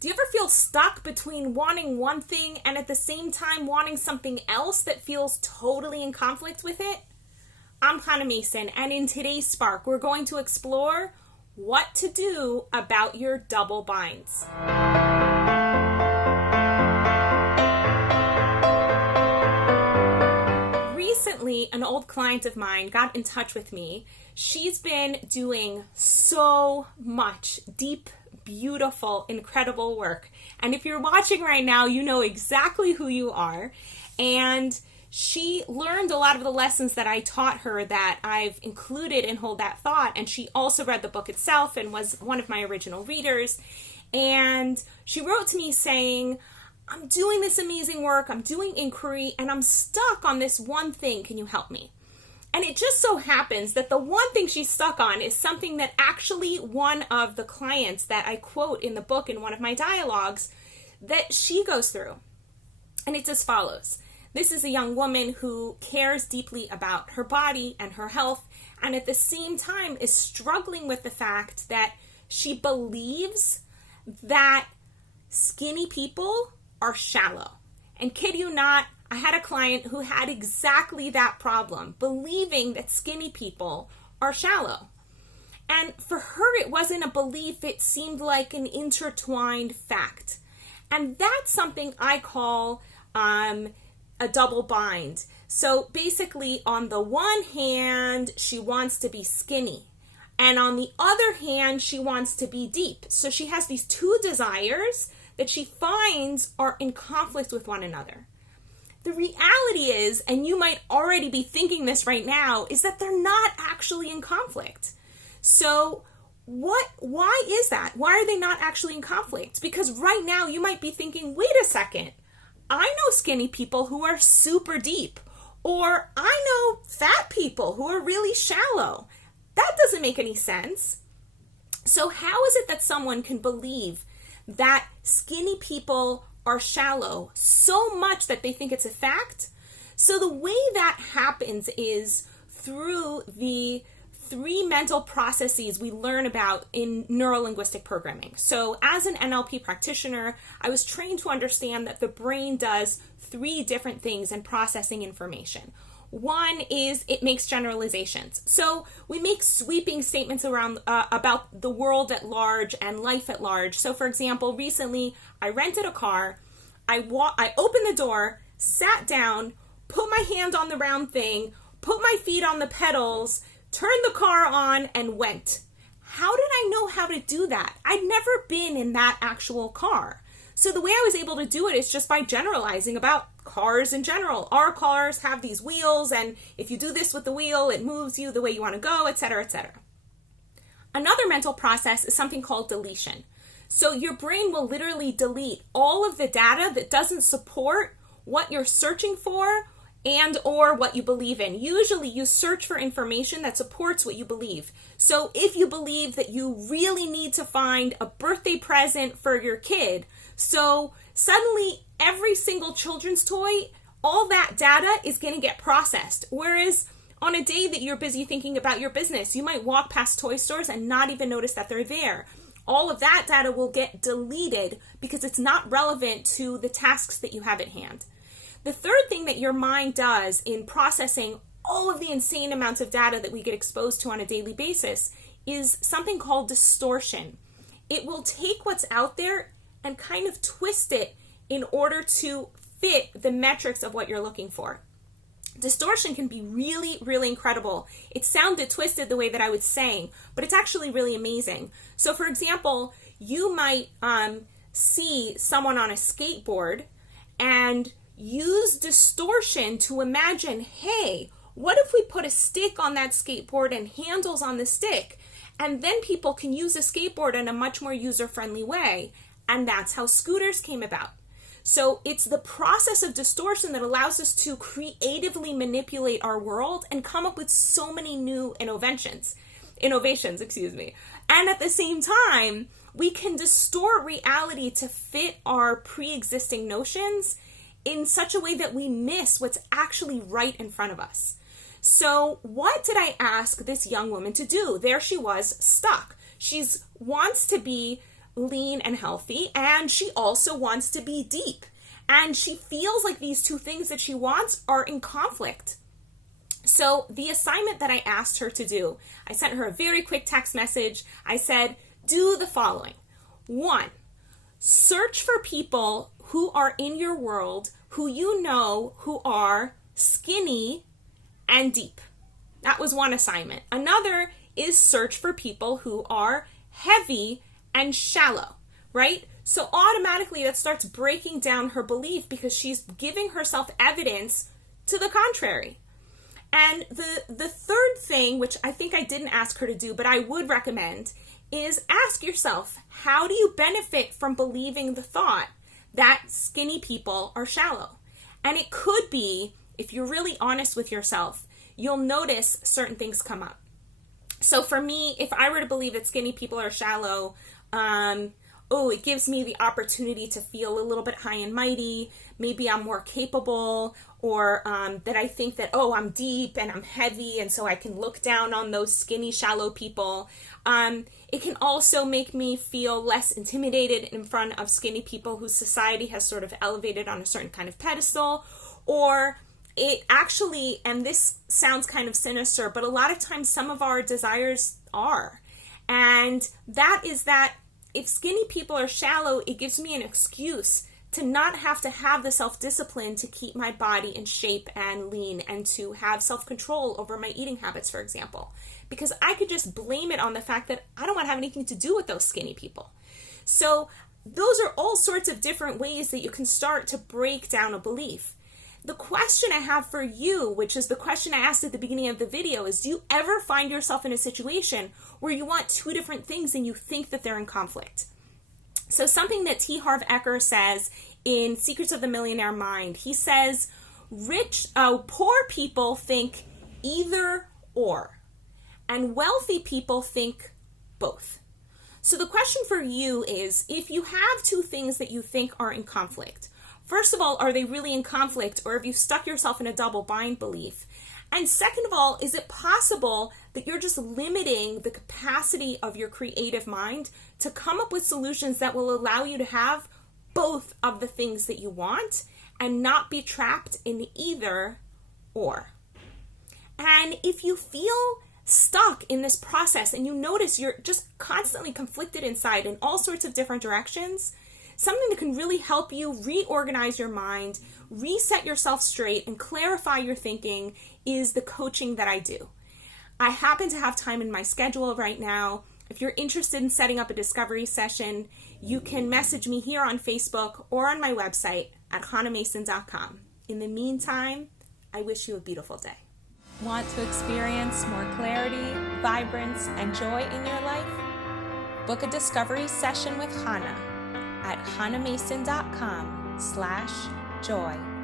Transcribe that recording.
Do you ever feel stuck between wanting one thing and at the same time wanting something else that feels totally in conflict with it? I'm Hannah Mason, and in today's Spark, we're going to explore what to do about your double binds. Recently, an old client of mine got in touch with me. She's been doing so much deep, beautiful, incredible work. And if you're watching right now, you know exactly who you are. And she learned a lot of the lessons that I taught her that I've included in Hold That Thought. And she also read the book itself and was one of my original readers. And she wrote to me saying, I'm doing this amazing work, I'm doing inquiry, and I'm stuck on this one thing. Can you help me? And it just so happens that the one thing she's stuck on is something that actually one of the clients that I quote in the book in one of my dialogues that she goes through. And it's as follows. This is a young woman who cares deeply about her body and her health, and at the same time is struggling with the fact that she believes that skinny people are shallow. And kid you not, I had a client who had exactly that problem, believing that skinny people are shallow. And for her, it wasn't a belief, it seemed like an intertwined fact. And that's something I call a double bind. So basically, on the one hand, she wants to be skinny. And on the other hand, she wants to be deep. So she has these two desires that she finds are in conflict with one another. The reality is, and you might already be thinking this right now, is that they're not actually in conflict. So why is that? Why are they not actually in conflict? Because right now you might be thinking, wait a second, I know skinny people who are super deep, or I know fat people who are really shallow. That doesn't make any sense. So how is it that someone can believe that skinny people are shallow so much that they think it's a fact? So the way that happens is through the three mental processes we learn about in neuro-linguistic programming. So as an NLP practitioner, I was trained to understand that the brain does three different things in processing information. One is it makes generalizations. So we make sweeping statements around about the world at large and life at large. So for example, recently I rented a car. I opened the door, sat down, put my hand on the round thing, put my feet on the pedals, turned the car on, and went. How did I know how to do that? I'd never been in that actual car. So the way I was able to do it is just by generalizing about cars in general. Our cars have these wheels, and if you do this with the wheel, it moves you the way you want to go, etc., etc. Another mental process is something called deletion. So your brain will literally delete all of the data that doesn't support what you're searching for and or what you believe in. Usually you search for information that supports what you believe. So if you believe that you really need to find a birthday present for your kid, so suddenly every single children's toy, all that data is going to get processed. Whereas on a day that you're busy thinking about your business, you might walk past toy stores and not even notice that they're there. All of that data will get deleted because it's not relevant to the tasks that you have at hand. The third thing that your mind does in processing all of the insane amounts of data that we get exposed to on a daily basis is something called distortion. It will take what's out there and kind of twist it in order to fit the metrics of what you're looking for. Distortion can be really, really incredible. It sounded twisted the way that I was saying, but it's actually really amazing. So for example, you might see someone on a skateboard and use distortion to imagine, hey, what if we put a stick on that skateboard and handles on the stick? And then people can use a skateboard in a much more user-friendly way. And that's how scooters came about. So it's the process of distortion that allows us to creatively manipulate our world and come up with so many new innovations, And at the same time, we can distort reality to fit our pre-existing notions in such a way that we miss what's actually right in front of us. So what did I ask this young woman to do? There she was, stuck. She wants to be lean and healthy, and she also wants to be deep. And she feels like these two things that she wants are in conflict. So the assignment that I asked her to do, I sent her a very quick text message. I said, do the following. 1, search for people who are in your world who you know who are skinny and deep. That was one assignment. Another is search for people who are heavy and shallow, right? So automatically that starts breaking down her belief because she's giving herself evidence to the contrary. And the third thing, which I think I didn't ask her to do, but I would recommend, is ask yourself, how do you benefit from believing the thought that skinny people are shallow? And it could be, if you're really honest with yourself, you'll notice certain things come up. So for me, if I were to believe that skinny people are shallow, it gives me the opportunity to feel a little bit high and mighty. Maybe I'm more capable, or that I think that, I'm deep and I'm heavy, and so I can look down on those skinny, shallow people. It can also make me feel less intimidated in front of skinny people whose society has sort of elevated on a certain kind of pedestal. Or it actually, and this sounds kind of sinister, but a lot of times some of our desires are. And that is that if skinny people are shallow, it gives me an excuse to not have to have the self-discipline to keep my body in shape and lean, and to have self-control over my eating habits, for example. Because I could just blame it on the fact that I don't want to have anything to do with those skinny people. So those are all sorts of different ways that you can start to break down a belief. The question I have for you, which is the question I asked at the beginning of the video, is do you ever find yourself in a situation where you want two different things and you think that they're in conflict? So something that T. Harv Eker says in Secrets of the Millionaire Mind, he says, poor people think either or, and wealthy people think both. So the question for you is, if you have two things that you think are in conflict, first of all, are they really in conflict, or have you stuck yourself in a double bind belief? And second of all, is it possible that you're just limiting the capacity of your creative mind to come up with solutions that will allow you to have both of the things that you want and not be trapped in either or? And if you feel stuck in this process and you notice you're just constantly conflicted inside in all sorts of different directions, something that can really help you reorganize your mind, reset yourself straight, and clarify your thinking is the coaching that I do. I happen to have time in my schedule right now. If you're interested in setting up a discovery session, you can message me here on Facebook or on my website at hanamason.com. In the meantime, I wish you a beautiful day. Want to experience more clarity, vibrance, and joy in your life? Book a discovery session with Hana at hanamason.com/joy.